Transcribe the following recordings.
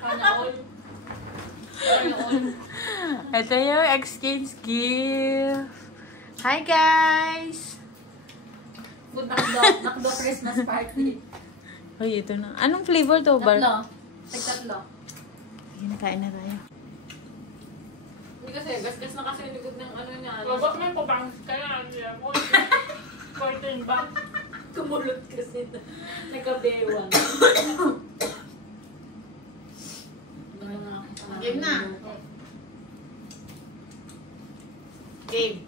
Sana all. Sana all. Ito yung exchange gift. Hi guys! Nakdo Christmas party. Uy, ito na. Anong flavor to? Tatlo. Tatlo. Ayun, kain na tayo. Hindi kasi, gas-gas na kasi yung likod ng ano niya. Robot may pabangs ka na. Curtain ba? Kumulot kasi na. Nagkabewang. Game na. Game.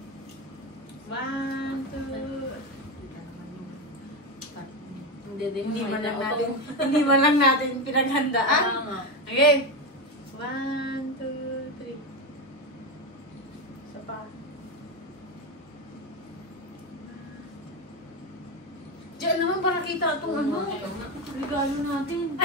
1, 2. Hindi mo lang natin pinaghandaan. Okay. 1, 2, 3. Isa pa. Diyan naman para kita itong ano. Regalo natin.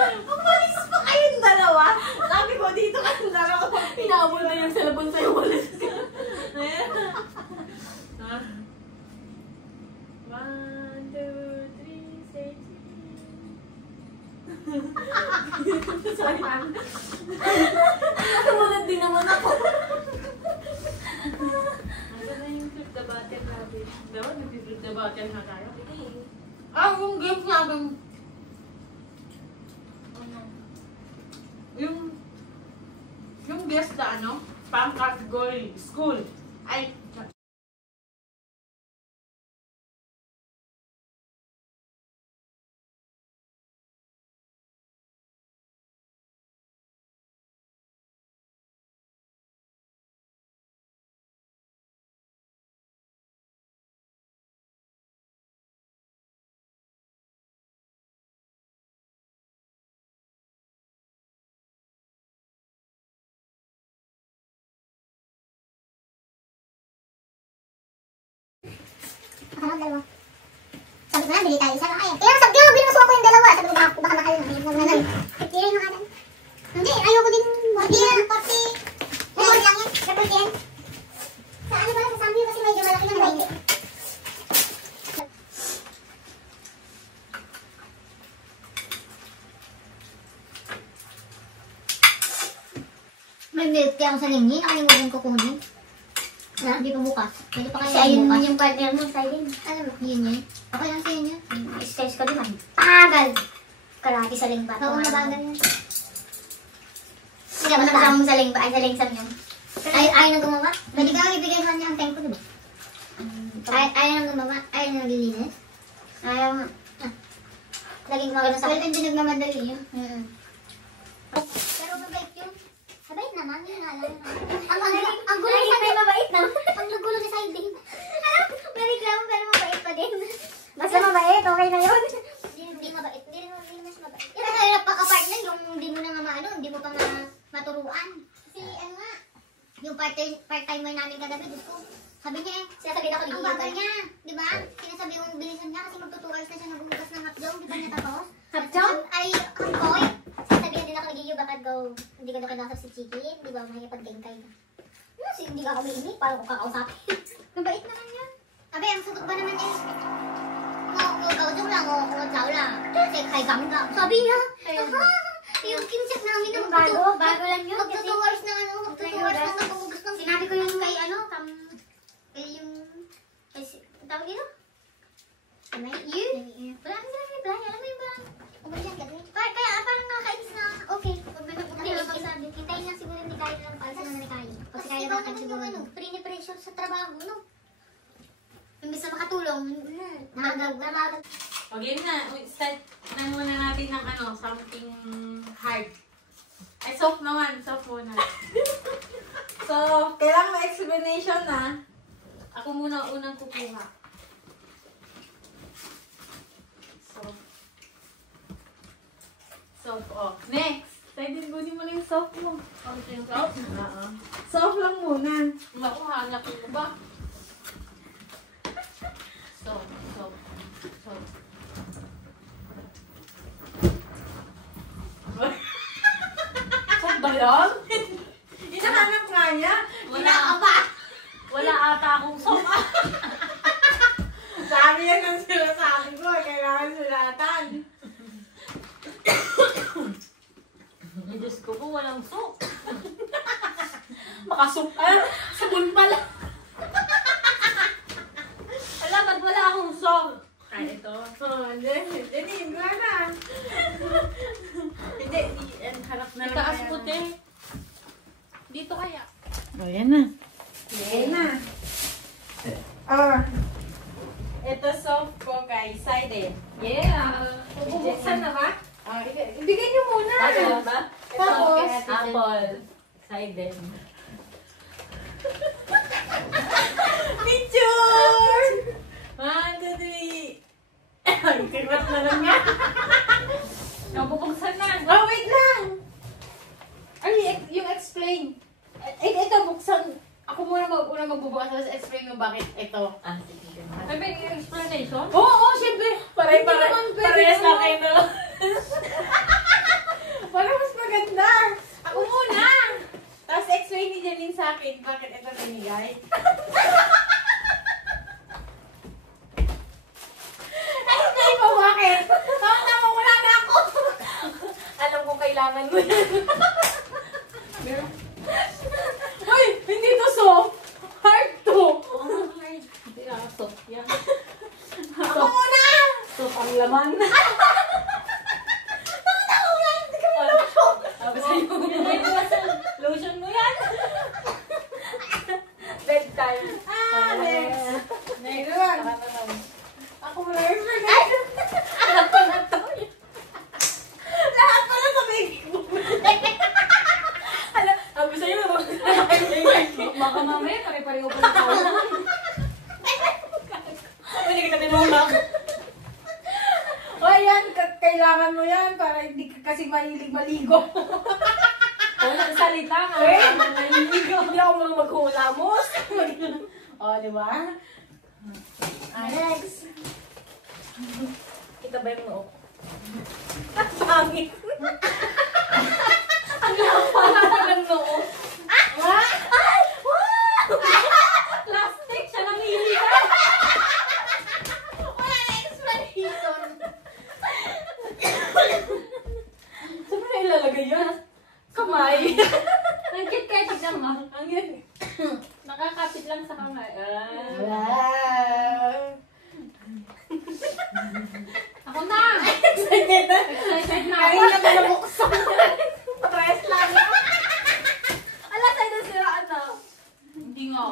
Umalis pa kayong dalawa. Sabi ko dito kayong dalawa. Pinabol na yung cellphone sa'yo. Walis ka. Ayan. 1, 2, 3, say cheese. Sorry. Sumunod din naman ako. Ano na yung flip the bottle natin? Dapat nag-flip the bottle na tayo. Yung gift natin. Yung guest na ano, pang category, school. Ay, Parang dalawa. Sabi ko na, bili tayo isa na kaya. Kaya sabi ko, binusuha ko yung dalawa. Sabi ko, baka mahal na. Ayun na lang. Hindi rin makanan. Hindi, ayoko din. Hindi yan, pati. Umor lang yan. Kapag yan. Sa ano pala, sa sambi kasi medyo malaki na nabaiti. May milk tea ako sa lingi. Nakalimutan ko kunin. Na, hindi pa bukas. Pwede pa kaya bukas. Kasi yung partner mo, silent. Alam mo, yun yun. Okay lang sa'yo yun. Stress ko din man. Tagal! Karati sa lingba. Oo, nabagal yan. Hindi naman nakasama mo sa lingba. Ay, sa lingsam yun. Ayaw nang gumawa? Pwede ka ibigay sa kanya ang time ko, diba? Ayaw nang gumawa? Ayaw nang naglilinis? Ayaw nga. Laging gumagano sa akin. Well, hindi nagmamadali yun. Pero mabait yun. Mabait naman, yun nga lang. Ang gulo niya may mabait na. Ang nagulo niya sa hindi. May reklamo pero mabait pa din. Basta mabait, okay na yun. Hindi mabait. Hindi rin mas mabait. Yan ang hirap pa ka-partner, yung hindi mo na nga maano, hindi mo pa maturuan. Kasi ano nga, yung part-timer namin kagabi, Diyos ko. Sabi niya sinasabi ako ang bagal niya, di ba? Sinasabi yung bilisan niya kasi magto 2 hours na siya nagbubukas ng hotdog, di ba niya tapos? Hotdog? Ay, hotdog. Sasabihin din ako nagiging bakit daw, hindi ko na kinakasap si Chicken, di ba? Mahipag-gengkay na. Kasi hindi ka kami parang ko kakausapin. Mabait naman yan. Abe, ang sagot ba naman niya? Joke lang, chow lang. Kasi kay ganggang. Sabi niya, yung kincheck namin ng bago lang yun. Magto 2 hours na ano, magto 2 hours na nagbubugas ng sinabi ko yung kay ano, yung, tawag yun? You? Wala kang sila reply, alam mo yung parang, umalis yan, kaya parang nakakainis na, okay. Hintayin lang siguro hindi kaya lang pala sila na kayo. Kasi kaya naman yung ano, pressure sa trabaho, no? Imbis na makatulong, namagal. okay na. Start na muna natin ng ano, something hard. Ay, soft naman. Soft muna. So, kailangan may explanation na. Ako muna unang kukuha. Soft, oh. Next! Tayo din, kunin mo na yung soft mo. Ano yung soft? Oo. Soft lang muna. Naku, hanap mo ba? Soft. Soft ba yun? Inahanap nga niya. Wala ata akong soft. ang sinasabi ko, kailangan sulatan. Ay, Diyos ko po, walang soup. Makasup. Sabon pala. Wala, ba't wala akong soup? Ay, ito. Hindi, na. Hindi, harap na lang. Itaas puti. Dito kaya. O, yan na. Yan na. Ito soft ko kay Side. Yeah! Bubuksan na ba? Ibigay niyo muna. Ano ba? Tapos, Apple. Cider. picture! 1, 2, 3. Kirap na lang yan. Bubuksan na. Oh, wait lang. Yung explain. Ito, buksan. Ako muna magbubukas, tapos explain mo bakit ito. Ah, sige. May bigay explanation? Oo, syempre. Parehas na kayo na. Para mas maganda. Ako muna. Tapos explain ni Janine sa akin bakit ito binigay. Explain mo bakit. Tama, wala na ako. Alam ko kailangan mo yan. Uy, hindi to soft. Hard to. Hindi ah, soup yan. Ako muna. Soup ang laman. Tapos lotion mo yan. Bedtime. Next. Next. Ayun. Ako muna yung forget. Alam ko na to. Lahat pala sa baby mo. Sabi sa'yo, baka mamaya, pare-pareho pa na tayo. Hindi kita tinulak. O yan, kailangan mo yan para hindi ka kasi mahilig maligo. Walang salita nga. Hindi ako marunong maghulamos. O, di ba? Next. Kita ba yung noo? Pangit. Ang lapang ng noo. Plastic siya nanghihila. Wala na explanation. Saan mo na ilalagay yan? Kamay. Nagkit kayo, tignan mo. Ang yan. Nakakapit lang sa kamay. Wow. Ako na! Excited na. Excited na ako. Kanina ka nabuksan. Patres lang. Ala, sa'yo na siraan na. Hindi nga.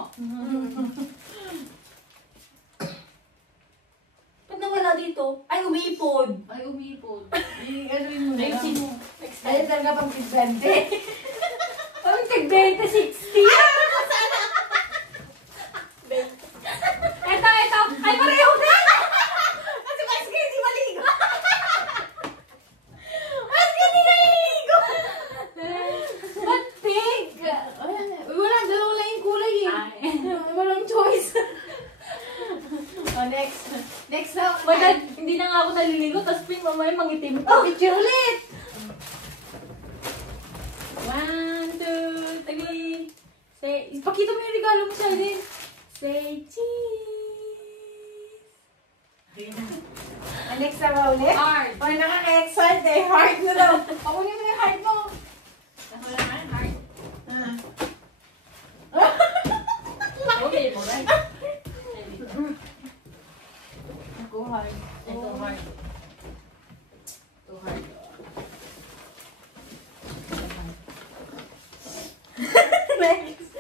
Ba't nawala dito? Ay, umipod. Ay, umipod. Ano yun mo na lang? Ayusin mo. Ay, talaga pang 20. Parang tag-20, 60. Eto. Ay, pareho na! Kasi mas kayo di maligo. Mas kayo di naliligo. Ba't pink? Wala, dalawa lang yung kulay eh. Ay. Walang choice. Next. Next na. Madad, hindi na nga ako naliligo, tapos pink mamaya mangitim Oh, ko. picture ulit. 1, 2, 3. Say, ipakita mo yung regalo mo sa akin. Say cheese. Next na ba ulit? Hard. Ay, nakaka-excite eh. Heart na daw. Pakunin mo yung heart mo. Wala na, hard. Ah. Okay po, right? Ako, heart. Ito, hard. Ito, hard. Next.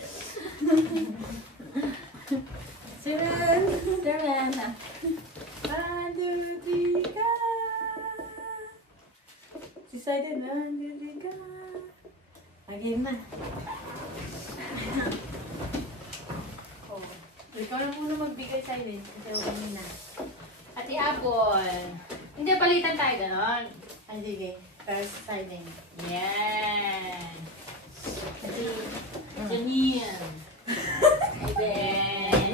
Siran. Serena. 1, 2, 3, ka. Decided 1, 2, 3, ka. Again na. Oh. Ikaw na muna magbigay silence kasi huwag na. Ate Apple. Hindi, palitan tayo ganon. Ay, sige. Tapos silence. Yan. Ate Janine. And then,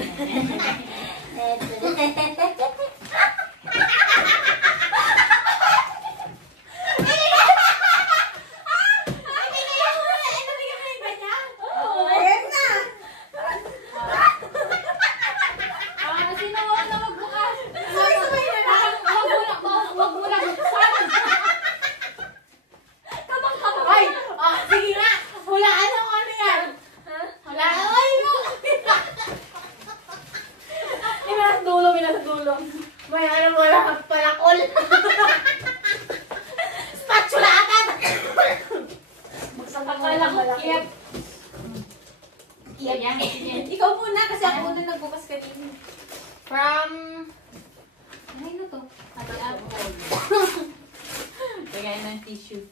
Ayan na! sino na magbukas? Sorry, Spatula agad! Akala ko kiyat. Yan. Ikaw muna kasi ako muna nagbukas kanina. From... Ano na to? Ate Apple. Bigay ng tissue.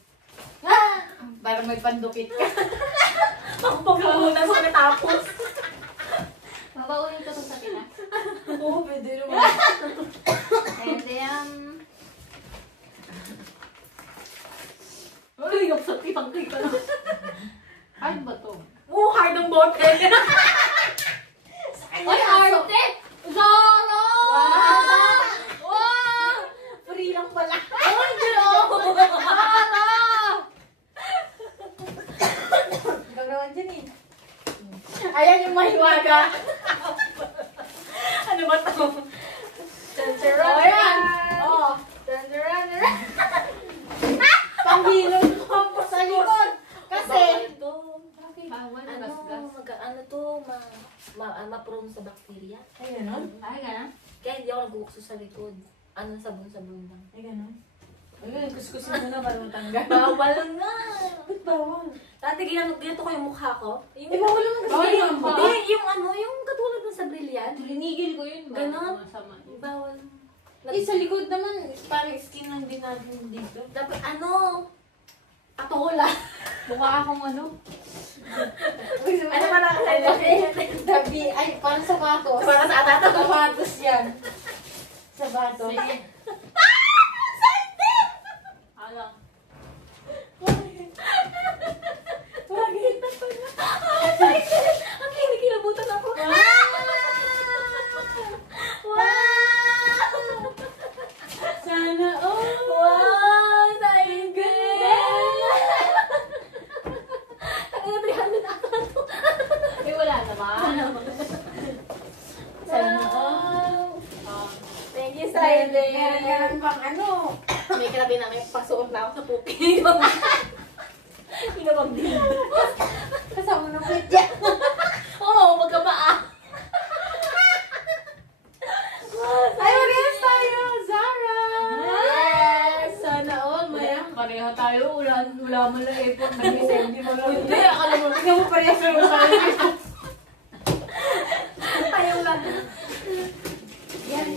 Para may pandukit ka. Pagpapunan sa natapos. Babaunin ko to sa Pinas. Oo, pwede naman. And then... Uy, napsakipag ka na. Hard ba to? Oo, hard ang bote. Ay, arte! Zara! Wow! Wow! Free lang pala. Ay, Diyos! Zara! Gagawin dyan eh. Ayan yung mahiwaga. Ano ba ito? Tantaran! Oh, yan. Oh, tantaran! Pangbilog ko sa likod. Kasi, Bawal na gasgas. Ano to, ma-prone sa bacteria. ay ganon. Ay, ganun. Kaya hindi ako nag-uukso sa likod. Ano, sabon-sabon lang. Ay ganon. Ay, kuskusin mo na para matanggal. Bawal nga! Ba't bawal? Dati ginito ko yung mukha ko. Eh, bawal naman kasi. Bawal yung mukha. Hindi, yung ano, yung katulad ng sa brilliant. Linigil ko yun. Ganon. Masama. Bawal. Eh, sa likod naman, parang skin lang din natin dito. Dapat ano, Atola. Mukha akong ano. Ano ba lang? Dabi. Ay, parang sapatos. para sa atata ko. Sapatos yan. Sapatos. Sige. Alam. Bakit na pala? Ang kinikilabutan ako. Wow! Sana all. Wow! Tagal na 300 ata to. Eh, wala naman. Sana all. Thank you, Meron Silent. pang ano. May karabi na may pasuot na ako sa puki. Hinabang din. Kasama ng pwedya. Oo, magkabaa. Ay, mag-yes tayo! Zara! Yes! Sana all. Maya. Pareho tayo. Wala mo lang effort. Hindi mo lang. Hindi, akala mo. Tingnan mo parehas na yung tayo. Ayaw lang. Yan.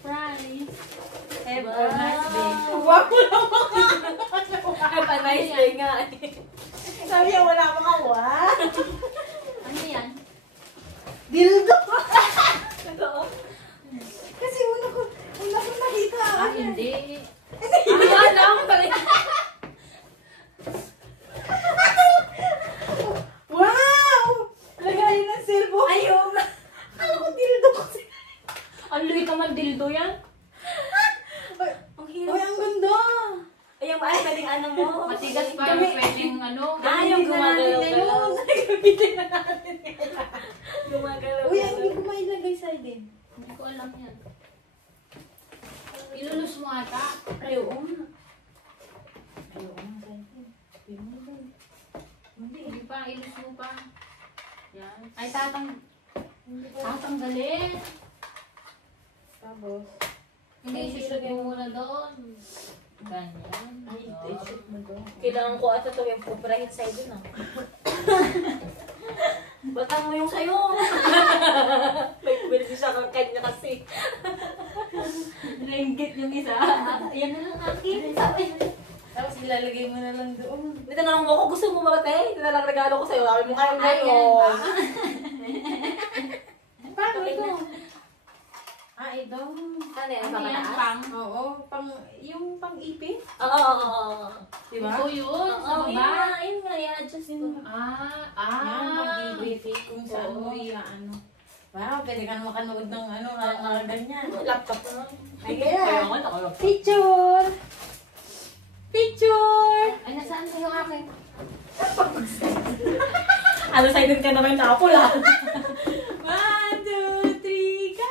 Prize. Have a nice day. Wow, wala Have a nice day nga. Sabi niya, wala mga kawa. Ano yan? Dildo. Totoo. Kasi una ko nakita. Ah, hindi. Alam ko pala. Wow! Lagayin ng cellphone. Ayaw. Alam ko dildo kasi. Ang liit naman dildo yan. Ang hirap. Uy, ang ganda. Ayaw ba? Ay, pwedeng ano mo. Matigas pa yung pwedeng ano. Ah, yung gumagalaw-galaw. Gamitin na natin ngayon. Gumagalaw. Uy, ang hindi ko mailagay sa din. Hindi ko alam yan. Ilulus mo ata. Ayaw nga. Ayaw nga sa din. Hindi pa, ilus mo pa. Yan. Ay, tatanggalin. Tapos. Hindi, isushoot mo muna doon. Ganyan. Ay, i-shoot mo doon. Kailangan ko ata ito yung pupurahin sa'yo dun ah. Batang mo yung sa'yo. May pwede siya kang kanya kasi. Nainggit yung isa. Yan na lang akin. Sabi. Tapos ilalagay mo na lang doon. Dito na lang mo ako, gusto mo ba te? Ito na lang regalo ko sa'yo. Sabi mo kayang Ayan gano'n. ba? Paano Okay ito? na. Ah, ito. Ano yan? Ano yan, Papataas? pang? Oo, yung pang-ipin. Oo. Diba? Ito yun, sa Oo, baba. yun nga. I-adjust ko. Yan, pag-ipin. Kung saan mo ano. Wow, pwede ka na makanood ng ano, ganyan. Laptop mo. Ay, Kaya kaya. nga, nakalap. Picture! Picture! Ay, nasaan ba yung akin? Ano sa'yo din ka naman tapol ah. 1, 2, 3, go!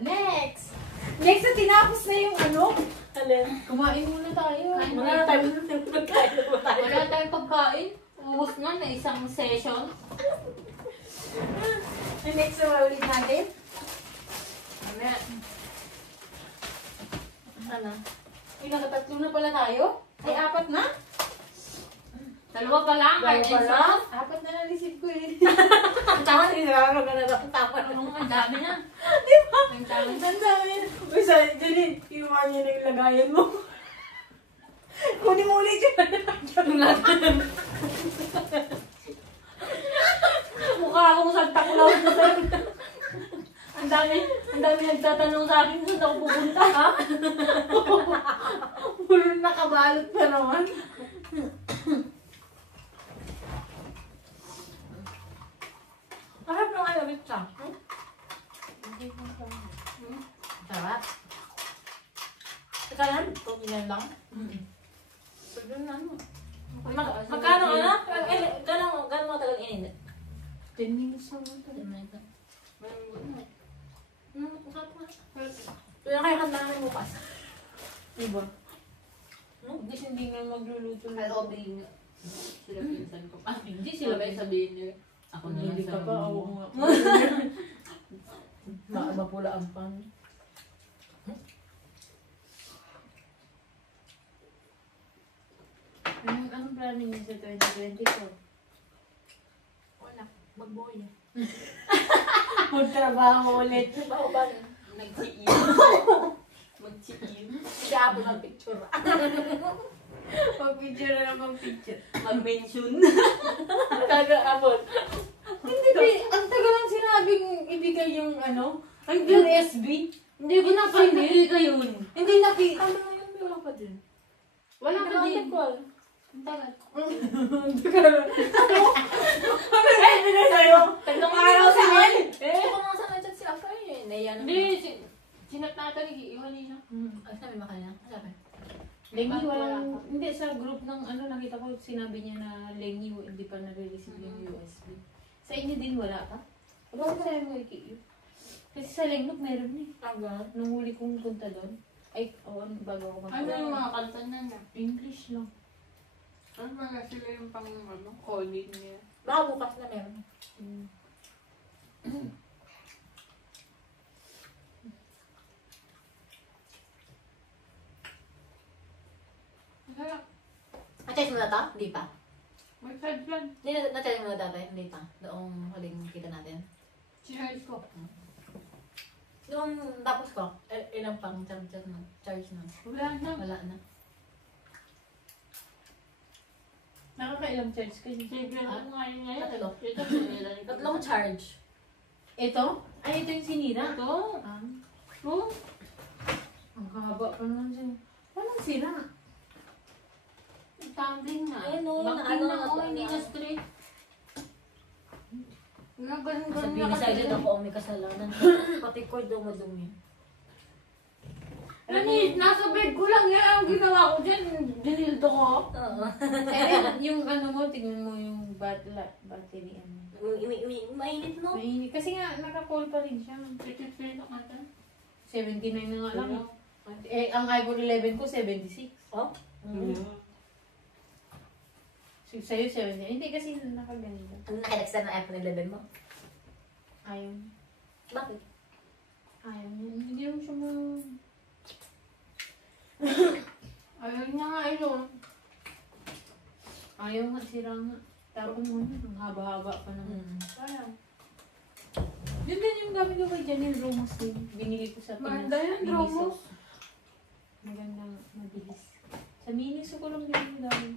Next! Next na tinapos na yung ano. Alin? Kumain muna tayo. Kain Wala na tayo. Wala tayong pagkain. Ubus na na isang session. Next na ulit natin. Mamaya. Ano? Ay, nakatatlo na pala tayo? Ay, 4 na? Dalawa pa lang. Dalawa Kahit pa isa. lang? 4 na naisip ko eh. Ang tama, sinararo ka na daw. Tama na. Ang dami na. Di ba? Ang dami. Ang dami. Uy, sa Janine, iwan niyo na yung lagayan mo. Kunin mo ulit yun. Mukha akong Santa Claus. Ang dami nagtatanong sa akin saan ako pupunta, ha? Puro nakabalot pa naman. Harap ng ano, pizza. Sarap. Teka lang, kuminan lang. Pwede na ano. Magkano ano? Gano'ng mo tagal ininit? 10 minutes lang. 10 minutes lang. Kaya kaya kanta namin bukas. Diba? Kasi hindi nga magluluto. Kalobing. Sila pinsan ko. Ah, Hindi sila sila ba yung sabihin niyo? Ako na lang Hindi ka sabihin pa, niyo. oo nga. Mapula ang pan. Anong plano niyo sa 2024? Wala. Magboya. Magtrabaho ulit. Trabaho ba? Nag-chiin. Mag-chiin. Hindi ako mag-picture. Pag-picture na lang picture. Mag-mention. Taga-abot. Hindi, ang tagal lang sinabing ibigay yung ano, yung SB. Hindi ko napinig. ka yun. Hindi napinig. Ano na yun? Wala pa din. Wala ka din. Ang tagal. Ay, binay sa'yo. Tatlong araw si Mel. Eh, kung nasa na-chat si Afra eh. Naiya naman. Hindi, sinat natin, iiwan niya. Ay, sabi mo kanina. Sabi. Lengi, Wala walang, pa. hindi sa group ng ano, nakita ko, sinabi niya na Lengi, hindi pa nare-receive yung USB. Sa inyo din, wala pa? Ano ko sa'yo mo i-KU? Kasi sa Lengnok, meron eh. Tagal. Nung huli kong punta doon, ay, bago ako Ano yung mga kanta na niya? English lang. Ano mga sila yung pang ano, calling niya? Baka bukas na meron. Kaya, Na-charge mo na to? Hindi pa. may side yan. Hindi na-charge mo na dati? Hindi pa. Noong huling kita natin. Charge ko. Noong tapos ko, ilang pang charge na? Wala na. Wala na. Nakakailang charge kayo? Sige, ano nga yun ngayon? Tatlo. Ito, sinila. Tatlong charge. Ito? Ay, ito yung sinira. Ito? Ah. Oh, Ang haba pa naman siya. Walang sira. tumbling na. Ayun, oh, Backing na- na, ano, oh, hindi na straight. Nga, ganun-ganun Sabi na ni kasi. Silent ako ang may kasalanan. Pati cord daw madumi. Nani, nasa bed ko lang yan. Ang ginawa ko dyan, dinildo ko. Oo. Eh, yung ano mo, tingnan mo yung battery. Ano. Mainit, no? Mainit. Kasi nga, naka-call pa rin siya. Titit-titit ako natin. 79 na nga lang. Eh, ang iPhone 11 ko, 76. Oh? Sa'yo, 79. Hindi kasi nakaganito. Ano naka-extend ng iPhone 11 mo? Ayaw. Bakit? Ayaw niya. Hindi mo siya mo... Ayun niya nga, ayun. Ayaw nga, sira nga. Tapos mo, ang haba-haba pa naman. Sayang. Yun din yung gamit ko kay Janine Romos din. Binili ko sa Pinas. Maganda yun, Miniso. Romos. Maganda, mabilis. Sa Miniso ko lang binili dami.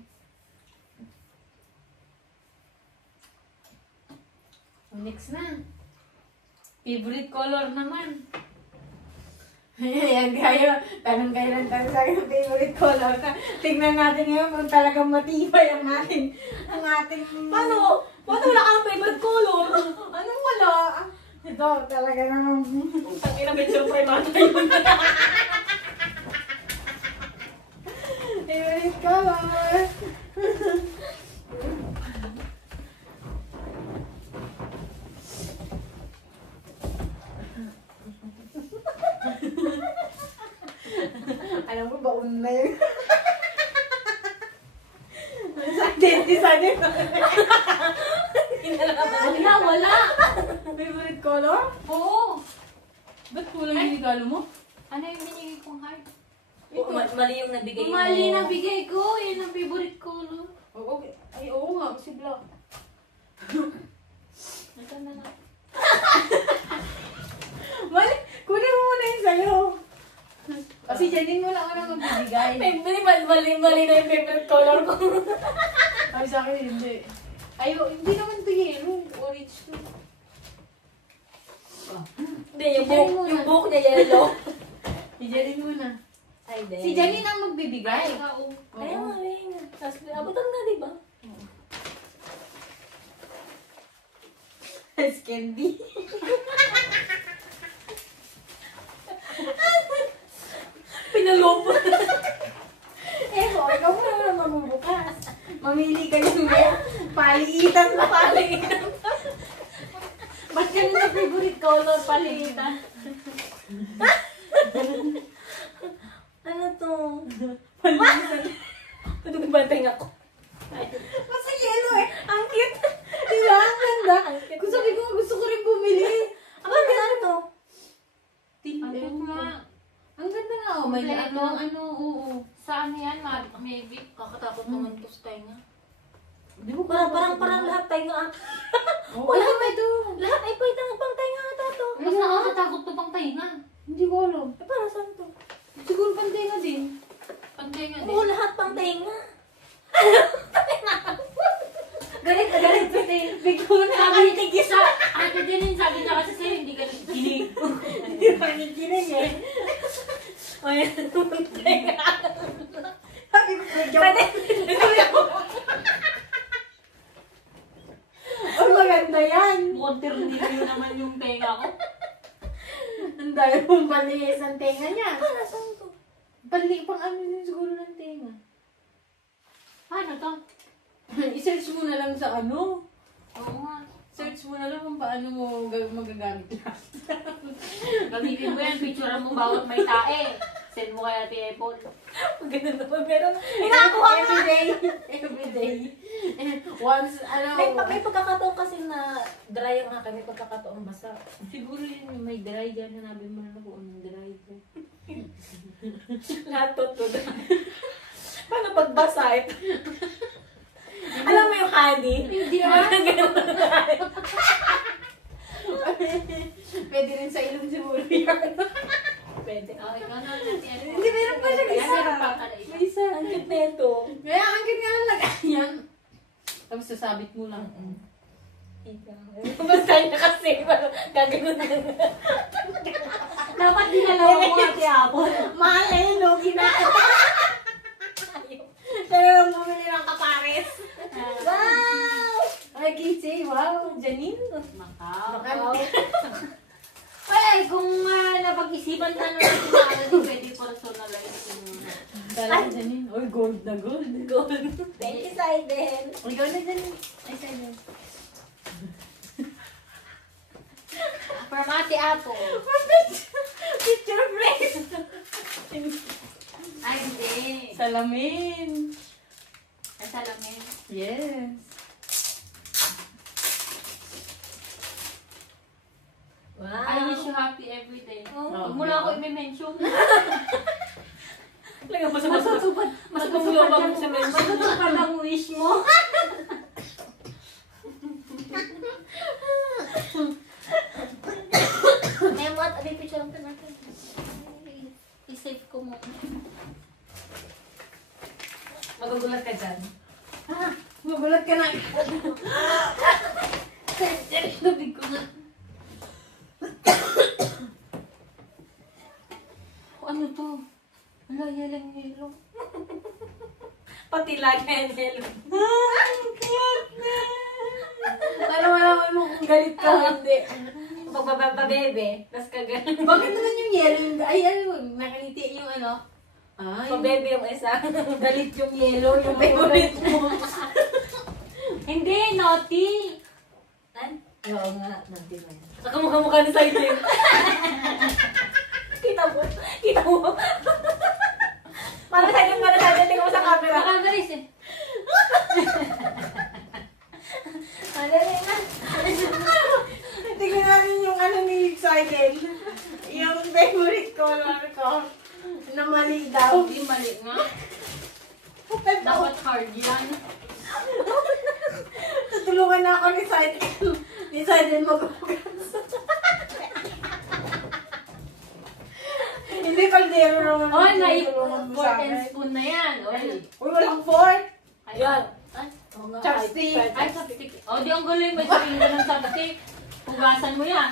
Next na. Favorite color naman. Ayan kayo. Tanong kayo ng tanong sa akin favorite color. Tingnan natin ngayon kung talagang matibay ang ating Paano? Paano wala kang favorite color? Anong wala? Ito, talaga naman. Tangina, may surprise man tayo. Favorite color. Alam mo, baon na yun. Denti. Wala, wala. Favorite color? Oo. Ba't kulay Ay, regalo mo? Ano yung binigay kong heart? Mali yung nabigay mo. Mali na bigay ko. Yun ang favorite color. Oo, ay, oo nga, kasi black. Ito na lang. Mali, kunin mo muna yung sa'yo. Kasi Janine mo lang ang magbibigay. Mali na yung favorite color ko. Ay, sa akin hindi. Ay, hindi naman ito yellow. Orange to. Hindi, yung buhok niya yellow. Si Janine muna. Ay, din. Si Janine ang magbibigay. Oo. Kaya nga, rin. Tapos, abutan na, diba? It's candy. Pinalobo. Ikaw mo naman mabubukas. Mamili ka ng paliitan na paliitan. Ba't ganun na favorite color palitan? Ano to? Palitan. Ito ba ang tenga ko? Basta yellow eh. Ang cute. Diba? Ang ganda. Kung sabi ko, gusto ko rin bumili. Ang ganda to. Ano nga? Ang ganda na. Oh, may Kompleto. oo. Sa ano yan? Maybe. Kakatakot naman to sa tenga. Di ba Parang lahat tenga. Wala ba ito? Lahat ay pang tenga ata to. Mas nakakatakot to pang tainga. Hindi ko alam. Eh, para saan to? Siguro pantinga din. Pang tainga din. Oo, lahat pang tenga. Galit na galit sa tin. Bigla na Sabi ni sa ate din sabi niya kasi sa'yo hindi ka nakikinig. Hindi ko nakikinig eh. O yan, tenga. Sabi ko, medyo. Oh, maganda yan. Water nilyo naman yung tenga ko. Ang dahil mong panihis ang tenga niya. Para saan to? Pang ano din siguro ng tenga. Paano to? I-search mo na lang sa ano. Oo nga. Search mo na lang kung paano mo magagamit lahat. Gamitin mo yan. Picture mo bawat may tae. Send mo kaya ti Apple. Ganun naman, meron. Everyday. Once, ano. May pagkakataon kasi na dry ang akin, may pagkakataon basa. Siguro yun, may dry dyan. Hanabi mo na kung anong dry dyan. Lahat to. Paano pagbasa ito? Alam mo yung honey? Hindi Pwede rin sa ilong siguro yan. Pwede. Oh, ikaw na ti Apple. Hindi, meron pa siya isa. Meron pa pala isa. May isa. Ang cute na ito. Kaya ang cute nga lang lagayan. Tapos sasabit mo lang. Basta niya kasi, gagano'n na. Dapat dinalawa mo nga ti Apple. Mahal na yun, no? Kaya lang bumili ng kapares. Wow! Ay, Kitty, wow. Janine. Macau. Ay, kung napag-isipan ka na natin na ano, pwede personalize mo na. Dala ni Janine. Oy, gold na gold. Gold. Thank you, Saiden. Ikaw na, Janine. Ay, sa'yo. From Ate Apple. Picture frame. Ay, hindi. Salamin. Ay, salamin. Yes. Wow. I wish you happy every day. Oh. Huwag mo na ako i-mention. Talaga mas Matutupad. mas tumulong sa mention. Matutupad ang wish mo. May what? Ano yung picture lang natin? I-save ko mo. Magugulat ka dyan. Magulat ka na. Nabig ko na. Ano to? Wala, yellow. Pati lagi ang yellow. Ano malaman mo kung galit ka o hindi. Pagbabababebe, tas kagano'n. Bakit naman yung yellow yung... Ay, ano, nakaliti yung ano. Ay, Pabebe yung isa. galit yung yellow, yung favorite mo. Hindi, naughty. Oo nga, nanti na yan. Nakamukha-mukha na sa'yo din. Kita mo. Kita mo. Para sa'yo, tingnan mo sa camera. Nakagalis eh. Madali na. Tingnan namin yung ano ni Saiden. Yung favorite color ko. Na mali daw. Hindi mali nga. Dapat hard yan. Tutulungan na ako ni Sidon. Ni Sidon maghugas. Hindi kaldero naman. Oh, Tutulungan mo sa fork and akin. spoon na yan. Oy. Uy, walang fork. Ayan. Chopstick. Ay, chopstick. O, di ang gulo yung may sabihin ka ng chopstick. Hugasan mo yan.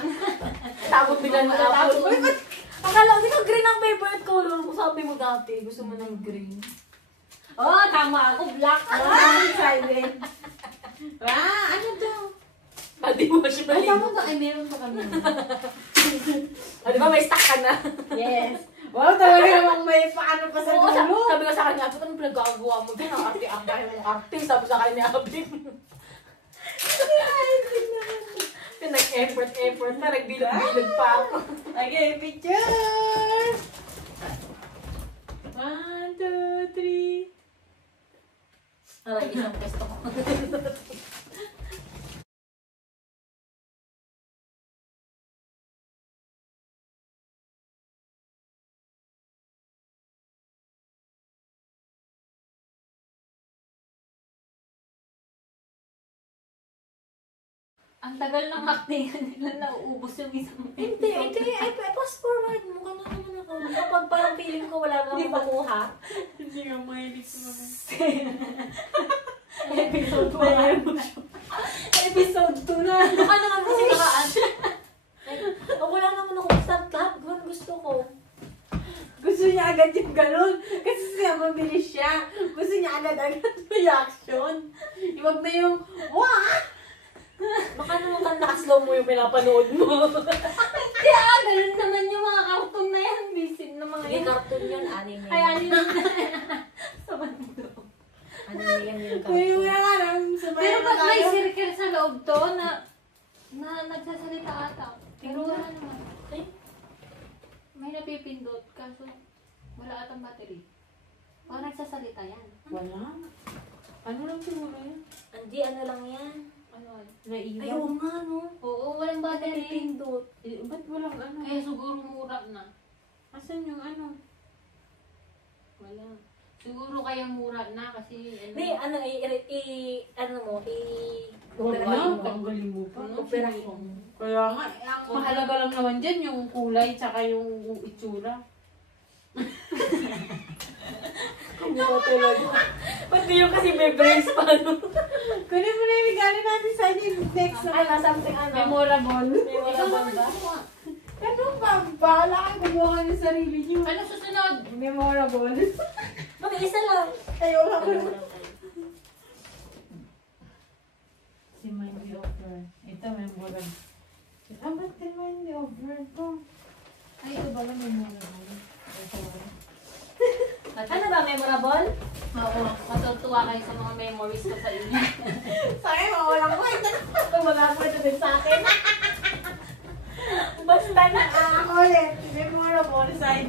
Tapos biglang Tapos, Uy, ba't? Akala ko, di ka green ang favorite color mo. Sabi mo dati, gusto mo ng green. oh, tama ako. Black. Ah, Sidon. Ah, ano to? Di mo siya Ay, mali. tama ba? Ay, meron pa kami. Di ba may stock ka na? Yes. Wow, talaga namang may paano pa sa Oo, dulo. sabi ko sa kanya, ba't anong pinagkakagawa mo dyan? Ang arte-arte ng artist. Sabi sa kanya, Abin. Pinag-effort na, nagbilog-bilog pa ako. Okay, picture! 1, 2, 3. Aray, isang pesto ko. Ang tagal ng actingan nila, nauubos yung isang Hindi, ay, fast forward mo. Kano naman ako. Kapag parang feeling ko wala na akong makuha. Hindi nga mahilig sa mga. Episode 1. Episode 2 na. Baka naman kasi nakaan. Wala naman ako start lahat. Gano'n gusto ko. Gusto niya agad yung ganun. Kasi siya mabilis siya. Gusto niya agad-agad reaction. Iwag na yung, wah! Baka naman ka naka-slow mo yung pinapanood mo. Kaya, ganun naman yung mga cartoon na yan. Bisin na mga Hindi yan. cartoon yun, anime. Ay, anime na. Sa bando. Anime yan yung Kuya cartoon. nga lang, sabay Pero na ba't may tayo. circle sa loob to na nagsasalita ata? Pero wala naman. Ay, May napipindot kaso wala atang battery. O nagsasalita yan. Wala. Ano lang siguro yun? hindi, ano lang yan. Ano? Ay, Naiwan. oo nga, no. Oo, walang battery. Pindot. Eh, ba't walang ano? Kaya siguro mura na. Asan yung ano? Wala. Siguro kaya mura na kasi Hindi, ano, ano mo, Wala. Tanggalin mo pa. operahin mo. Kaya nga, ang mahalaga lang naman dyan yung kulay tsaka yung itsura. Kumuha talaga. Pati yung kasi may brace pa, no? Kunin mo na yung regalo natin sa inyo. Next Ay, na. something ano. Memorable. Memorable ba? Ano ba? Bahala kayo gumawa ng sarili niyo. Ano susunod? Memorable. Mag-isa lang. Tayo lang. Si Mindy Over. Ito, memorable. Ba't si Mindy Over ko? Ay, ito ba memorable? Ano ba, memorable? Oo. Matutuwa kayo sa mga memories ko sa inyo. Sa'yo, walang kwenta. Wala po ito din sa akin. Basta na. Ako ulit. Memorable sa akin.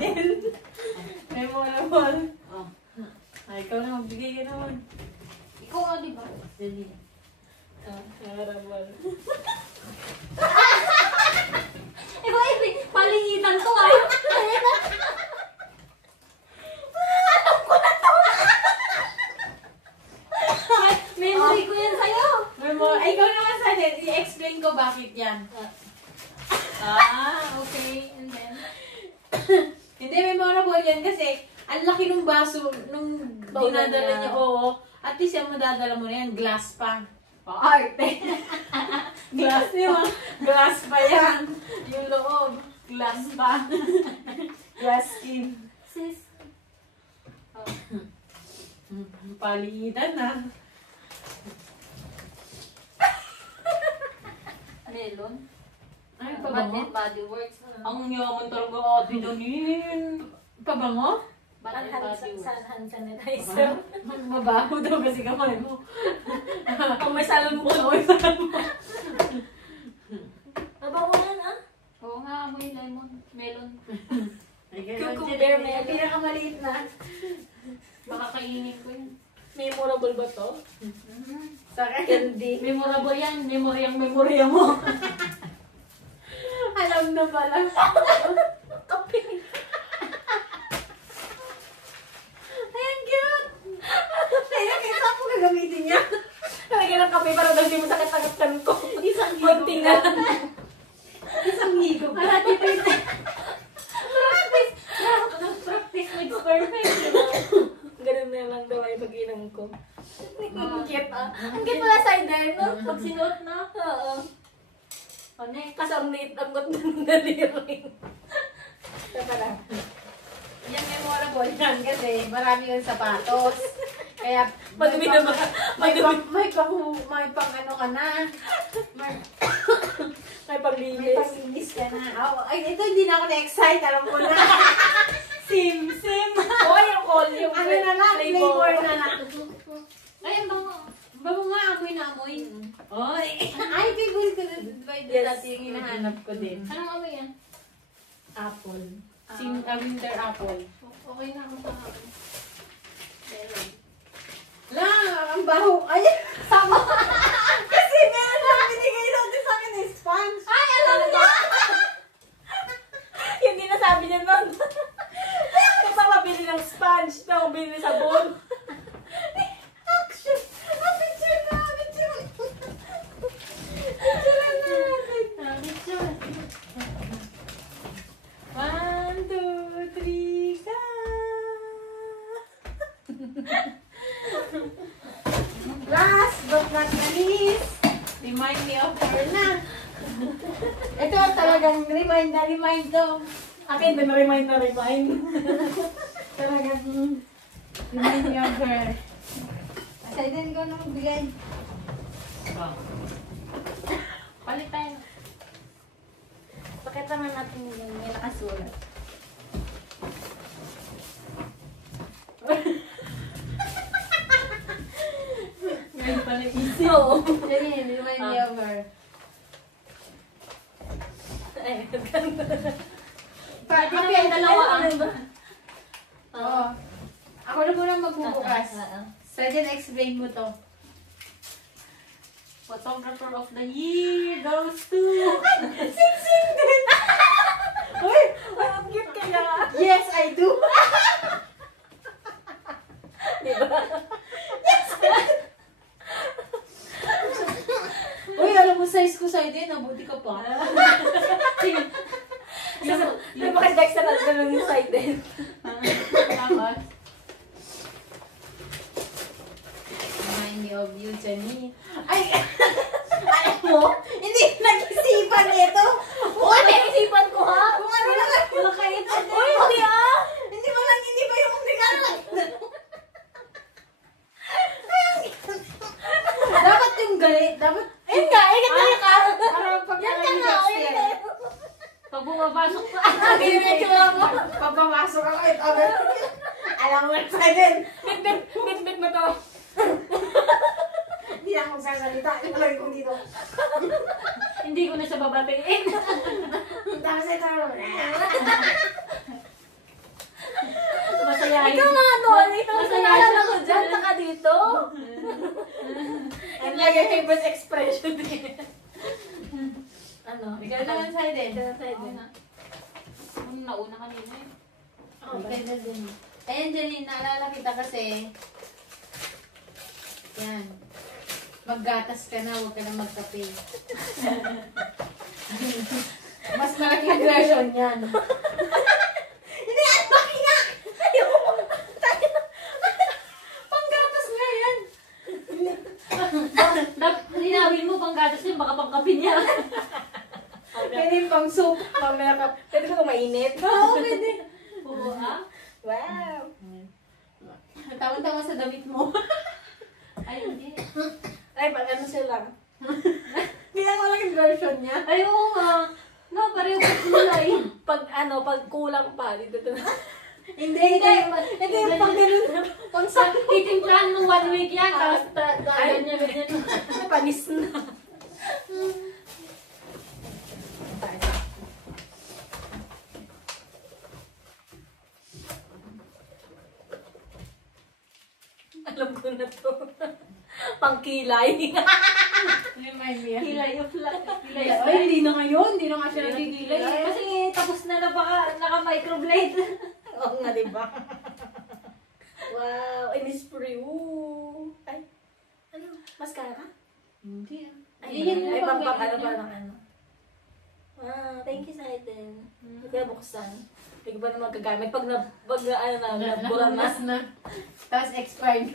Memorable. Oh. Ay, ikaw na magbigay ka naman. Ikaw nga, di ba? Sige. Memorable. Iba, palingitan to ah. Memory ko yan sa'yo. Ay, ikaw naman sa akin. I-explain ko bakit yan. Okay. And then? Hindi, memorable yan kasi ang laki ng baso nung Baunan dinadala niya. niya. Oo. At least yung madadala mo na yan, glass pa. Arte. Glass, di ba? Glass pa yan. Yung loob, glass pa. Glass skin. Sis. Oh. Paliitan na. Melon. Ay, Bath pabango? and Body Works. Ang yaman talaga ate Danin. Pabango? Bath and Body Works. Hand sanitizer. Mabaho daw kasi kamay mo. Ang may salon mo. Mabaho yan, ah. Oo nga, amoy lemon. Melon. Cucumber melon. Pinakamaliit na. Baka kainin ko yun. Memorable ba to? Sa akin. Candy. Memorable yan. Memorya mo. Alam na pala. Kape. Ay, ang cute! Kaya saan po gagamitin niya? Talagyan ng kape para daw di mo sakit-sakit ko. Isang Konti na. Isang higop. Parati pa yun. Practice makes perfect. Ganun na lang daw ay pag-inang ko. Ang cute ah. Ang cute pala side no? Pag sinuot na. Oo. O, next. Kasi ang liit ang got ng daliring. Teka lang. Yan memorable yan kasi marami yung sapatos. Kaya Madumi na ba? Madumi. may pang ano ka na. May May paglinis. panglinis ka na. Oh, ay, ito hindi na ako na-excite. Alam ko na. Sim. Oo, yung call. Yung Ano na lang, flavor na lang. Ay, ang bango. Bango nga, amoy na amoy. Oy. Ay, favorite ko na. Yes. Dati yung hinahanap ko din. Anong amoy yan? Apple. Winter apple. Okay na ako sa akin. Lang, ang baho. Ay, sama. Kasi meron lang binigay natin sa akin ng sponge. Ay, alam niya! Hindi na sabi niya nun. Kasi mabili ng sponge na bili sabon. Action! Picture na! Picture! Picture na natin. Picture. 1, 2, 3, go! Last but not the least, remind me of her na. Ito talagang remind to. Akin din remind. Talagang remind me of her. Asa din ko nung bigay. Palit tayo. Pakita nga natin yung may nakasulat. Ngayon pala easy. Oo. Janine, remind me of her. Ay, ganda. Pwede na yung dalawa ah. Oo. Ako na muna magbubukas. So, then explain mo to. Photographer of the year goes to... Sing din! Uy! Ang cute kaya. Yes, I do! Diba? Uy, alam mo size ko sa'yo din. Nabuti ka pa. Yung bakit Dex na ganun yung side din. Tapos, Remind me of you, Janine. Ay! Alam mo? Hindi nag-isipan nito. Oo, naisipan ko ha. Kung ano na lang. wala kayo pa din. Uy, hindi ah. Hindi mo lang, hindi ba yung regalo? Dapat yung galit. Dapat Ayun nga, ayun nga ka. para pag Yan ka nga, next ayun year. nga. Pag bumabasok pa. Sabi na yung tsura mo. Pagpamasok ako ito. Alam mo na sa din. Bit mo to. Hindi na ako magsasalita. Ilagay ko dito. Hindi ko na siya babatiin. Tapos ito. Masayahin. Ikaw nga, no. Ito ang Masayahin nalala ako ko dyan. Saka dito. Ang lagay favorite expression din. Ano? Ikaw naman sa'yo din. Oo na. Ano nauna kanina eh. Ikaw na din. Ayan, Janine, naalala kita kasi. Yan. Maggatas ka na, huwag ka na magkape. Mas malaking version yan. Hindi, at baki nga! Panggatas nga yan. Linawin mo pang gatas yun, baka pangkapi niya. Pwede yung pang soup. Mamaya ka. Pwede ko mainit. Oo, pwede. Oo ah. Wow. Tawang-tawa sa damit mo. Ay, hindi. Ay, pag ano sila. Hindi lang malaking version niya. Ay, oo nga. No, pareho ko kulay. Pag ano, pag kulang pa. Dito na. Hindi yung pang ganun. Kung sa titimplahan mo 1 week yan, tapos Ay. ganyan. Panis na. Alam ko na to. Pangkilay. Remind me yan. Kilay yung flat. Kilay Ay, hindi na ngayon. Hindi na nga siya Hindi na nagkikilay. nagkikilay. Kasi tapos na naka-microblade. Oo nga, diba? Wow, Innisfree. Ooh. Ay, ano? Mascara? Hindi. Ay, Yan ay, yung pang pang- ano, parang ano. Wow, thank you sa item. Hindi kaya buksan. Hindi ko ba na magagamit? Pag nabura na. Naburas na. Tapos expired.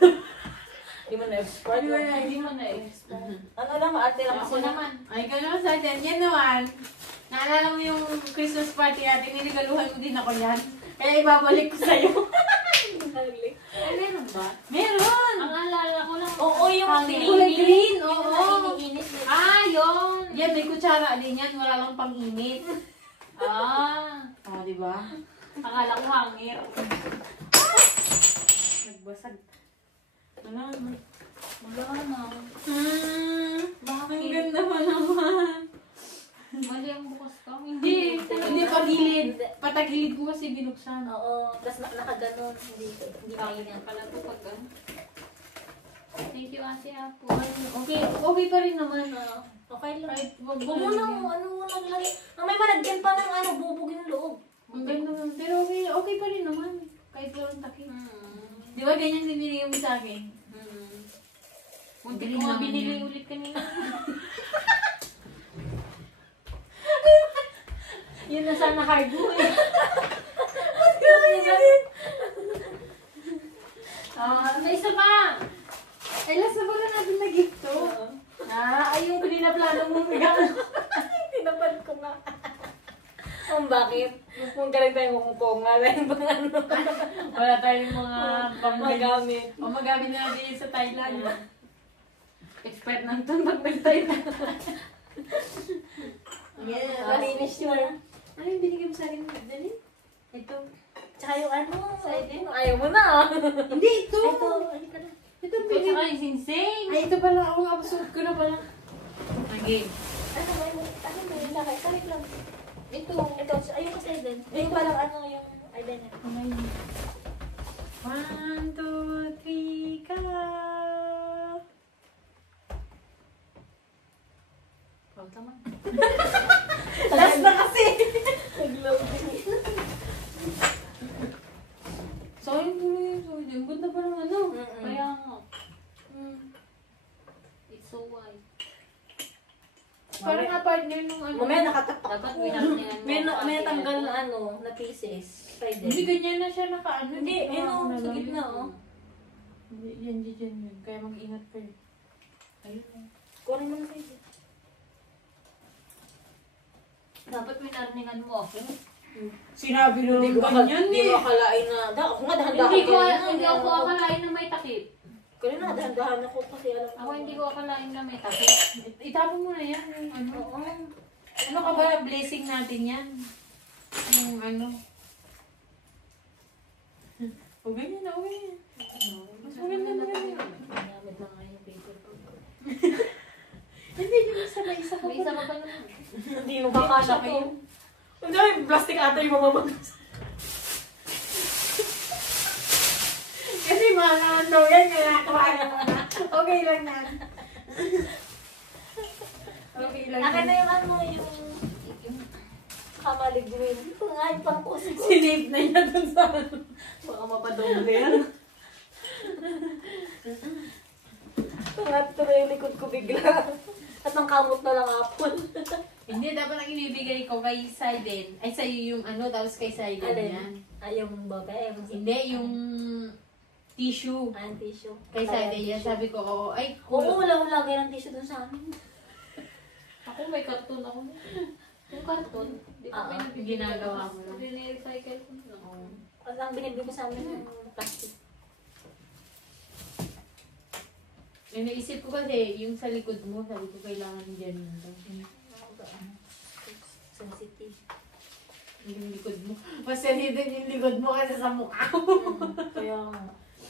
Hindi mo na-export. Hindi mo na-export. Ano lang, maarte lang Ako ako na. naman. Ay, ikaw naman sa atin. Yan naman. Naalala mo yung Christmas party natin. Niligaluhan mo din ako yan. Kaya ibabalik ko sa'yo. Ay, meron ba? Meron! Ang alala ko lang. Oo, yung hangin. Kulay green. Yung Oo. iniinis. Ah, yun. Yan, may kutsara din yan. Wala lang pang init. Ah. Oh, di ba? Akala ko hangir. Nagbasag. Ano? Wala na. Ang ganda mo naman. Mali ang bukas ka. Hindi. Hindi pagilid. Patagilid mo kasi binuksan. Oo, tapos nakaganon. Hindi maingat. Pala ito pag ano. Thank you, Ate Apo. Okay, okay pa rin naman. Okay lang. Kahit wag Huwag mo lang, ano mo lang lagi. Ang may malagyan pa ng ano, bubog yung loob. Ang ganda naman. Pero okay pa rin naman. Kahit walang takip. Di ba ganyan din binigay mo sa akin? Muntik Bili ko nga naman binili yan. ulit kanina. Yun na sana hard mo eh. May isa pa! Ay, last na pala natin na gift to. Ay yung plano mong Tinapad ko nga. Bakit? Kung galing tayo kung nga lang bang ano. Wala tayong mga Magamit. O magamit na natin yun sa Thailand. Expert na ito pag nag-Thailand. Yeah, malinis yun. Ano yung binigay mo sa akin? Dali? Ito. Tsaka yung ano, Side eh? ayaw mo na. Hindi, ito. Ito, ano ka na? Ito yung Ito binigay. saka yung sinsing. Ay, ito pala. Ako nga, suot ko na pala. Okay. Ano mo yung lakay? Kalit lang. Ito. Ito, ayun kasi din. Yung parang ano yung identity. Kamay mo. 1, 2, 3, ka! Huwag naman. Last na kasi. Nag-loading. Sayang po yun. Ang ganda pa ng ano. Kaya nga. It's so white. Parang nga partner nung ano. Mamaya nakataktak. Dapat winarningan mo. May tanggal na ano, na pieces. Hindi Pwede. ganyan na siya nakaano. Hindi, yun o, sa gitna o. Hindi, yan, yun. Kaya mag-ingat kayo. Ayun. Kunin mo na sa'yo. Dapat winarningan mo ako. Sinabi na Hindi ko akalain na. Ako nga dahan-dahan. Hindi ako akalain na may takip. Kanina dahan-dahan ako kasi alam Ako hindi ko akalain na may takip. Itapon mo na yan. Yung ano. Oo. Ano ka ba? Blessing natin yan. Yung ano. O ganyan na, okay. Mas maganda na yan. Gamit na nga yung paper ko. Hindi, yung isa pa May isa pa ba naman? Hindi mo kakasya Hindi, to. Ang dami, plastic ata yung mamabagas. Kasi mga nando yan, kinakawa mo na. Okay lang yan. Okay lang Akin na yan. yung ano, yung kamalig green. Ito nga yung pang-post ko. Sinave na niya dun sa ano. Baka mapadoble yan. Ito nga, ito na yung likod ko bigla. At ang kamot na lang apple. Hindi, dapat ang ibibigay ko kay Saiden. Ay, sa'yo yung ano, tapos kay Saiden Alin? yan. Ay, yung babae. Hindi, yung tissue. Ang tissue. Kay Saiden yan. Sabi ko, oo, ay, Oo, wala lagay ng tissue dun sa amin. Ako may karton ako. Yung karton, di ko may nabibigyan. ginagawa mo lang. Rini-recycle ko lang. Kasi ang binibig ko sa amin yung plastic. Yung naisip ko kasi, yung sa likod mo, sabi ko, kailangan dyan yun. Sensitive. Yung likod mo. Mas sensitive yung likod mo kasi sa mukha mo. Kaya nga.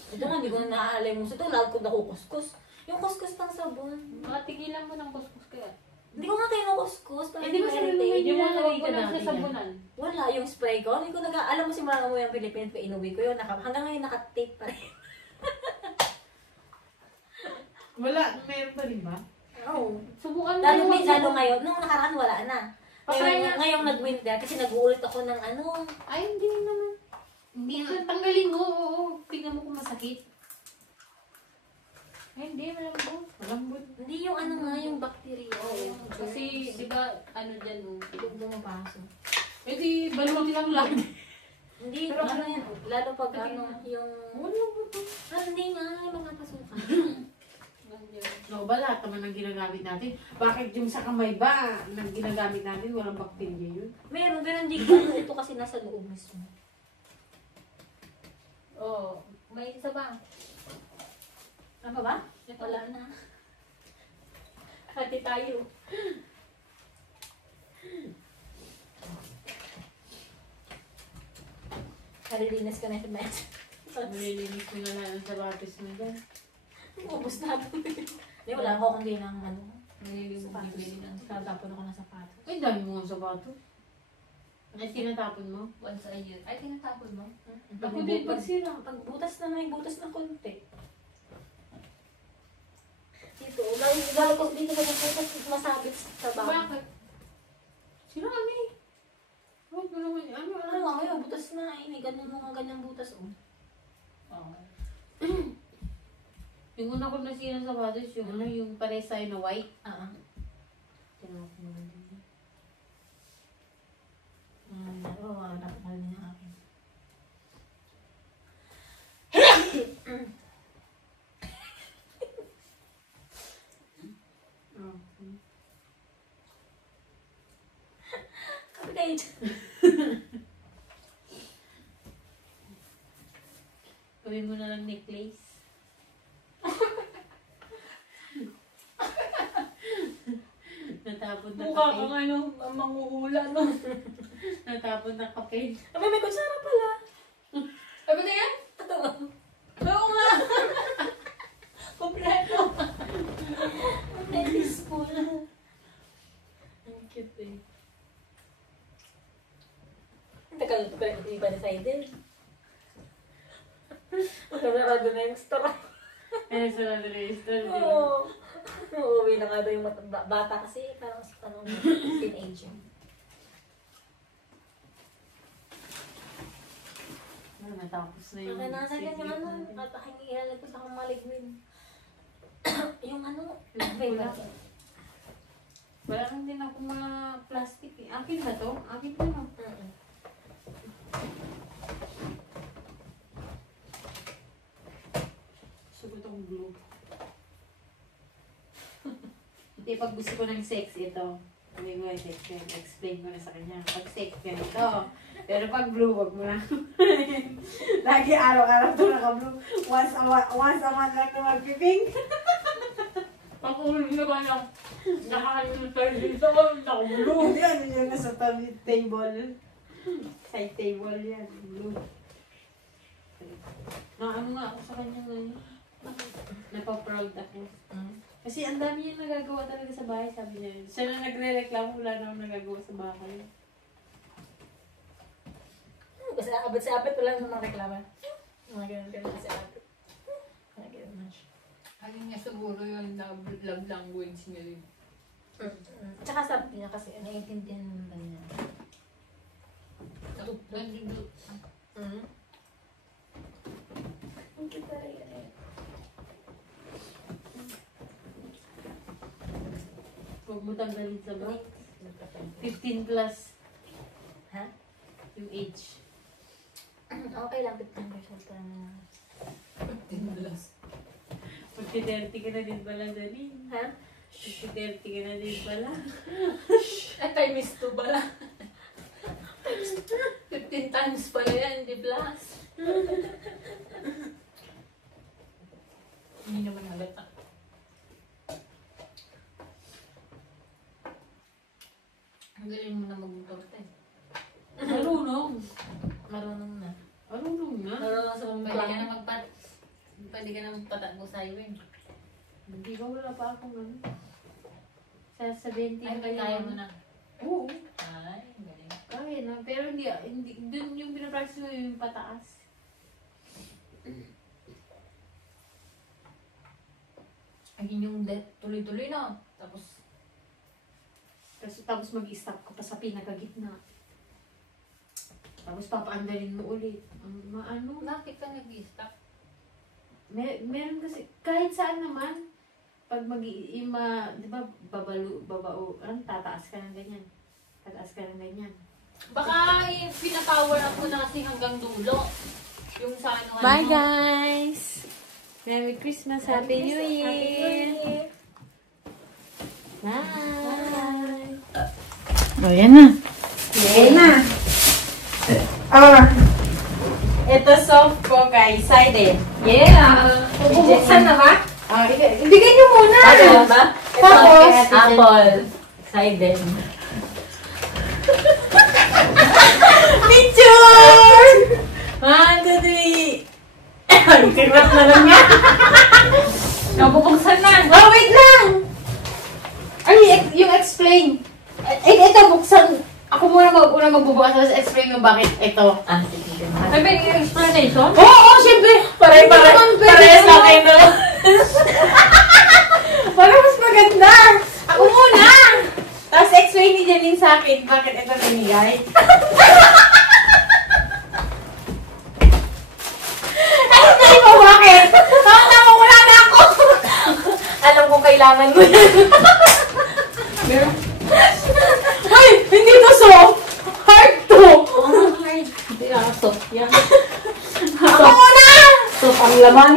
Ito nga, hindi ko na naaalay mo. Ito, lagi ko nakukuskus. Yung kuskus ng sabon. Mga tigilan mo ng kuskus kaya. Hindi ko nga kinukuskus. Eh, di ba sa lulumin Hindi yung mo nalagay nalagay ka ka dati sa sabunan. Wala, yung spray ko. Hindi ko alam mo simula mo yung Philippines, pa inuwi ko yun. Hanggang ngayon naka-tape pa rin. Wala, meron pa rin ba? Oo. Subukan mo. Lalo ngayon, nung nakaraan wala na. Patry na. Ngayong nag-winter, kasi nag-uulit ako ng ano. Ay, hindi naman. Hindi nga. Tanggalin mo. Oo. Tingnan mo kung masakit. Ay, hindi. Malambot. Malambot. Hindi yung ano nga, yung bacteria. Yung Kasi, di ba, ano dyan, oh. Ilog bumapasok. Eh di, balutin lang lagi. Hindi, Pero ano yan. Lalo pag ano, yung... Wala mo ba? Hindi nga, yung mga pasukan. No, ba lahat naman ang ginagamit natin? Bakit yung sa kamay ba nang ginagamit natin walang bakterya yun? Meron, pero hindi ko ano, ito kasi nasa loob mismo. Oo. May isa ba? Ano ba? Wala na. Hati tayo. Kalilinis ko na yung mess. Nililinis mo na lang sa batis mo dyan. Ubus na ito. Hindi, wala ako kundi ng ano. Nililinis mo Sapatos. ng Tatapon ako ng sapatos. Ay, dami mo ang sapato. Ay, tinatapon mo? Once a year. Ay, tinatapon mo? Ako din, pag sira. Pag butas na may butas ng konti. Dito, lalo ko dito sa butas masabit sa bago. Bakit? Sira kami. Huwag mo naman. Ano? Ano nga ngayon, butas na eh. May ganun mga ganyang butas oh. Oo. Yung una ko nasira sa sapatos, yung ano, yung pare sa'yo na white. Tinawag mo na din. Dapat na rin yung akin. Okay. Kapit. Gawin mo na lang necklace. Natapon na Mukha kape. kang ano, manguhula, no? Natapon na kape. Abi, may kutsara pala. Ay, ba na yan? Oo nga! Kompleto! May spoon. Ang cute eh. Tagal ito pa rin iba na side din. Magkakarado na yung store. Ayun sa register. Oo. Uuwi na nga daw yung bata kasi parang teenager. Natapos na yung... Okay, nasa yung ano, ilalagay ko sa akong maligwin. Yung ano, Wala. Wala lang din ako mga plastic eh. Akin ba to? Akin ba no? Sugot akong glue. Hindi, pag gusto ko ng sex, ito. Hindi ko explain ko na sa kanya. Pag sex, ganito. Pero pag blue, wag mo na. Lagi araw-araw ito naka-blue. Once a month lang na mag-pink. Pag uwi na ba lang, nakakalimutan dito, nakulo. Hindi, ano yun nasa table. Side table yan. Blue. Ano nga ako sa kanya ngayon. Napaproud ako. Kasi ang dami niya nagagawa talaga sa bahay, sabi niya. Siya na nagre-reklamo, wala na akong nagagawa sa bahay. Kasi abot-sabot wala namang reklama. Mga ganun kasi abot. Mga ganun na siya. Ayun niya siguro yung love language niya rin. Tsaka sabi niya kasi, naiintindihan naman niya. Nandito. Ang cute na rin eh. Huwag mo tanggalin sa bag. 15 plus Ha? yung age. Okay lang, 15 years old ka na. 40-30 ka na din pala, Dali. Ha? 40-30 ka na din pala. Ay, times 2 pala. 15 times pala yan, di plus. Hindi naman halata. Ang galing mo na mag-torte. Marunong. Marunong na. Marunong na. Marunong sa Pwede mga ka na pwede ka na magpatago sa highway. Hindi ba wala pa akong ano? Sa 20 Ay, na kaya mo na. Oo. Ay, galing. Kaya na. Pero hindi dun yung pinapractice ko yung pataas. Ayun yung tuloy-tuloy na. Tapos mag-stop ka pa sa pinakagitna. Tapos papaandalin mo ulit. Ano? Bakit ka nag-stop? Meron kasi, kahit saan naman, pag di ba, tataas ka ng ganyan. Tataas ka ng ganyan. Baka pinapower up mo na kasi hanggang dulo. Yung sa ano. Bye guys! Merry Christmas! Happy New Year! Bye! O, yan na. Yan na! Ito soft ko guys, sided. Yeah! Bubuksan na ba? Ibigay niyo muna! Ano ba? Tapos, Apple. Sided. picture! 1, 2, 3! Ay, kirap na lang yan! Nabubuksan na! Oh, wait lang! Ay, yung explain. Ito, buksan. Ako muna magbubukas, tapos explain mo bakit ito. Sige. Ay, may explanation? Oo, syempre. Parehas lang kayo na. Para mas maganda. Ako muna. Tapos explain ni Janine sa akin bakit ito binigay. Explain mo bakit? Tama, wala na ako. Alam ko kailangan mo yan. Ay, hindi to soft. Hard to. Hindi soft yan. Ako muna. Soft ang laman.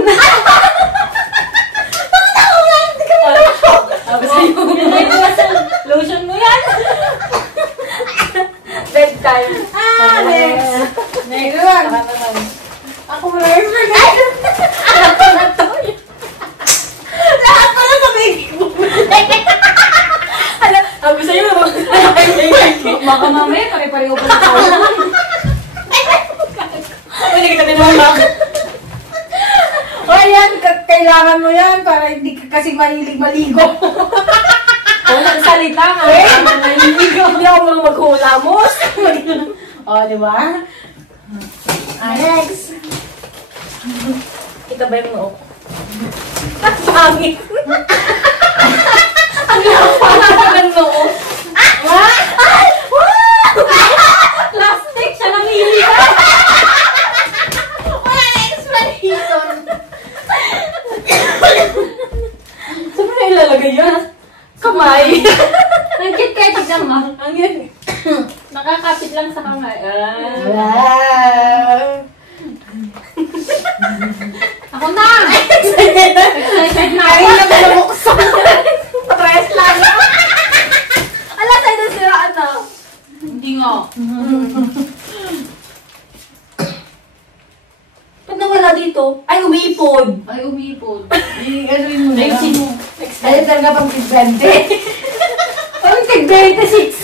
Lotion mo yan. Bedtime. Next. Next. Ayun. Saka naman. Ako muna yung forget. Lahat pala sa big book. Sabi sa'yo, baka mamaya pare-pareho pa na tayo. Pwede kita tinulak. O yan, kailangan mo yan para hindi ka kasi mahilig maligo. Walang salita nga. Hindi ako marunong maghulamos. O, di ba? Next. Kita ba yung noo? Pangit. Ang lapang ng noo. Plastic siya ng hili. Wala na explanation. Saan mo na ilalagay yan? Kamay. Nagkit kayo, tignan mo. Ang yan. Nakakapit lang sa kamay. Wow. Ako na! Excited na Ay, ako. na nabuksan. Press lang. Ala, sa'yo na siraan na. Hindi nga. Ba't nawala dito? Ay, umipod. Ay, umipod. I-ganoin mo na. Ayun, sino? Ayun talaga pang tig-20. Pang tig-20, 60.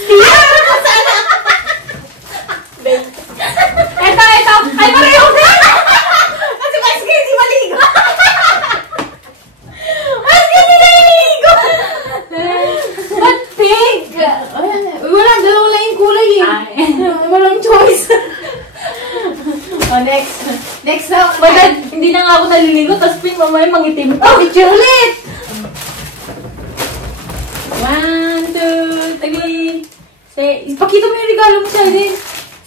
Ito! Ay, pareho na! Kasi mas hindi maligo. Mas hindi naliligo. Ba't pink? Wala, dalawa lang yung kulay eh. Walang choice. Next. Next na. Ba't hindi na nga ako naliligo, tapos pin mamaya mangitim Oh, picture ulit. 1, 2, 3. Say, ipakita mo yung regalo mo sa'yo din.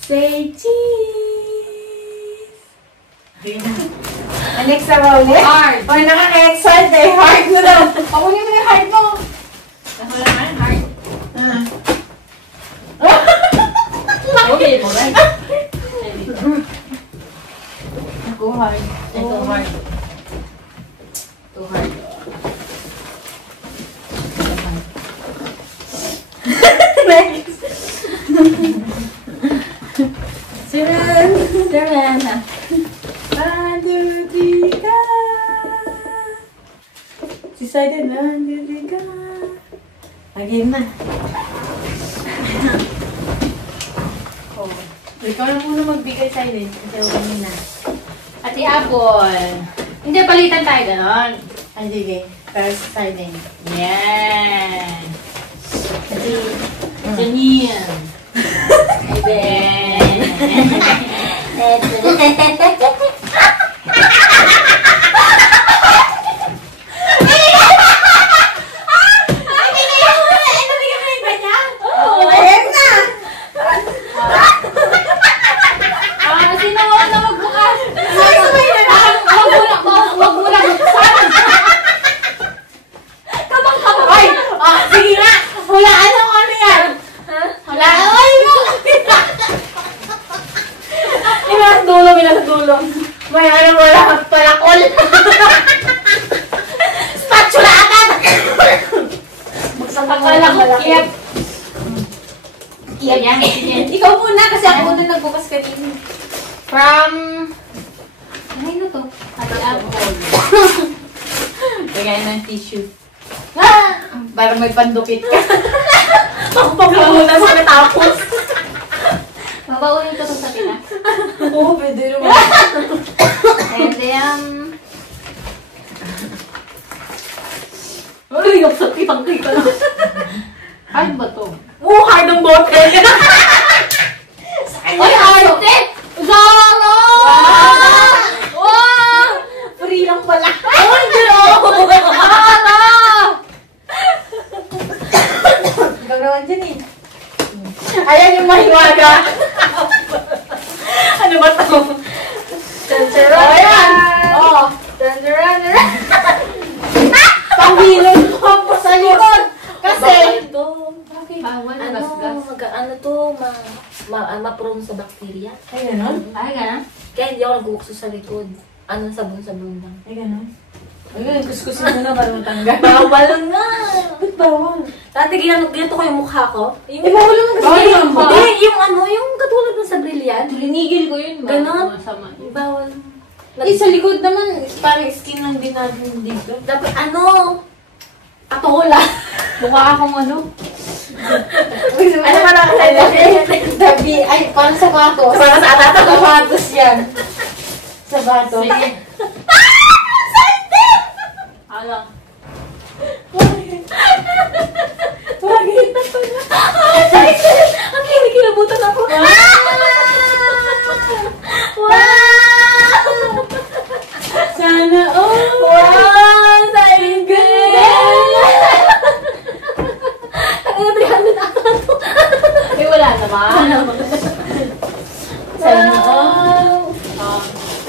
Say cheese. Next na ba ulit? Heart. Ay, nakaka-excite eh. Heart na daw. Pakunin mo yung heart mo. Ako naman, heart. Okay mo, right? Ako, heart. Ito, heart. Ito, heart. Next. Saran. Saran. 1, 2, 3, ka. Decided na. 1, 2, 3, ka. Again na. Oh. Ikaw na muna magbigay sa'yo din. Kasi ako kanina. Ati Apple. Hindi, palitan tayo ganon. Ay, sige. Para sa sa'yo din. Yan. Ati Janine. Ayan. nasa dulo, may nasa dulo. May ano wala palakol. Spatula agad! Akala ko kiyat. Yan. Ikaw muna kasi ako muna nagbukas kanina. From... Ano na to? Happy apple. Lagay ng tissue. Ah! Para may pandukit ka. Pagpapunan sa natapos. Babaunin ko to sa Pinas. Oo, pwede naman. And then... Ay, nakasakit ka na. Hard ba to? Oo, hard ang bote. Ay, hard eh! Zara! Wow! Free lang pala. Oh, Zara! Gagawin dyan eh. Ayan yung mahiwaga. Ano ba ito? Oh, ayan. Oh. Pangilon ko po sa likod. Kasi, Bawal na ano, gasgas. ano to, ma-prone sa bakterya. ay ganon. Ay, ganun? Kaya hindi ako nag-uukso sa likod. Ano, sabon-sabon lang. Ay ganon. Ay ganon, kuskusin mo na para matanggal. Bawal nga! Ba't bawal? Dati ganito ko yung mukha ko. Yung, Bawal naman kasi. Bawal naman ba? Hindi, yung ano, yung katulad ng sa brilliant. Linigil ko yun. Ganon? Masama. Bawal. Eh, sa likod naman, parang skin lang din natin dito. Dapat ano, patola. Mukha akong ano. Ano ba na Dabi, ay, parang sapatos. Parang sa atata ko. Sapatos yan. Sapatos. Sige. Alam. Bakit na pala? Ang kinikilabutan ako. Wow! Sana all! Wow! Ang 300 ata to. Eh, wala naman. Sana all!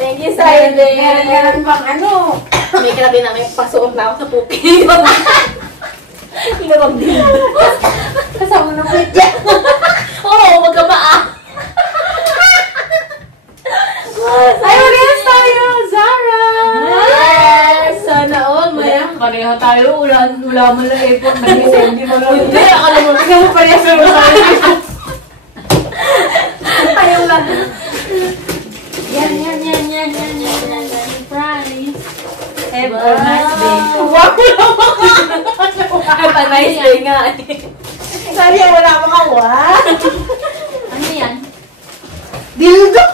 Thank you, Sayang Saiden. meron pang ano. May kalabi na may pasuot na ako sa pupi. Hinabag din. Kasama ng pwede. Oo, magkabaa. Ay, mag-yes tayo! Zara! Yes! Sana all! Maya. Pareho tayo. Wala mo lang effort. Nag-send mo lang. Hindi, akala mo. Ikaw parehas mo tayo. Ayaw lang. Yan. Surprise. Have a nice day. Wow! Have a nice day nga. Sorry, wala akong kawa. Ano yan? Dildo!